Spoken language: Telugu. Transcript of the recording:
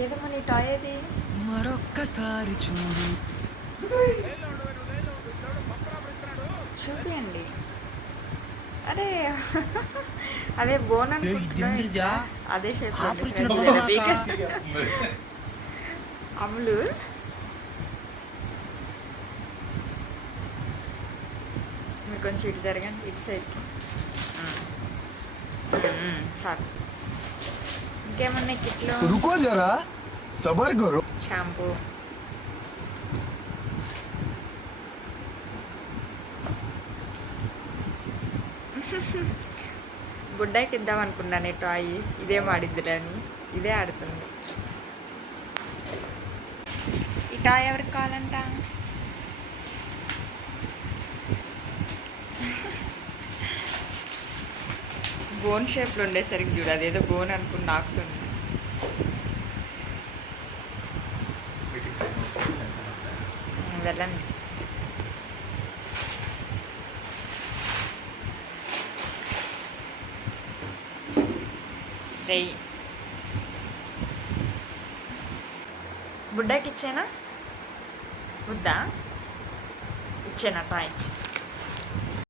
ఏదమ్మా నీ టాయ్ ఏది? మరొక్కసారి చూడు. చూపియండి. అరే అదే బోన్ అనుకుంటున్నా. అదే షేప్ అమ్ములు మీరు కొంచెం ఇటు జరగండి, ఇటు సైడ్కి. చాలు. ఇంకేమన్నా కిట్లో? रुको जरा सबर करो. షాంపూ, గుడ్డాయికి ఇద్దాం అనుకున్నాను ఈ టాయ్. ఇదేం ఆడిద్దిలే అని ఇదే ఆడుతుంది. ఈ టాయ్ ఎవరికి కావాలంట? బోన్ షేప్లో ఉండేసరికి చూడు, అదేదో బోన్ అనుకుని నాకుతుంది. వెళ్ళండి. రెయ్యి బుడ్డాకి ఇచ్చేనా? బుడ్డా ఇచ్చేనా టాయ్?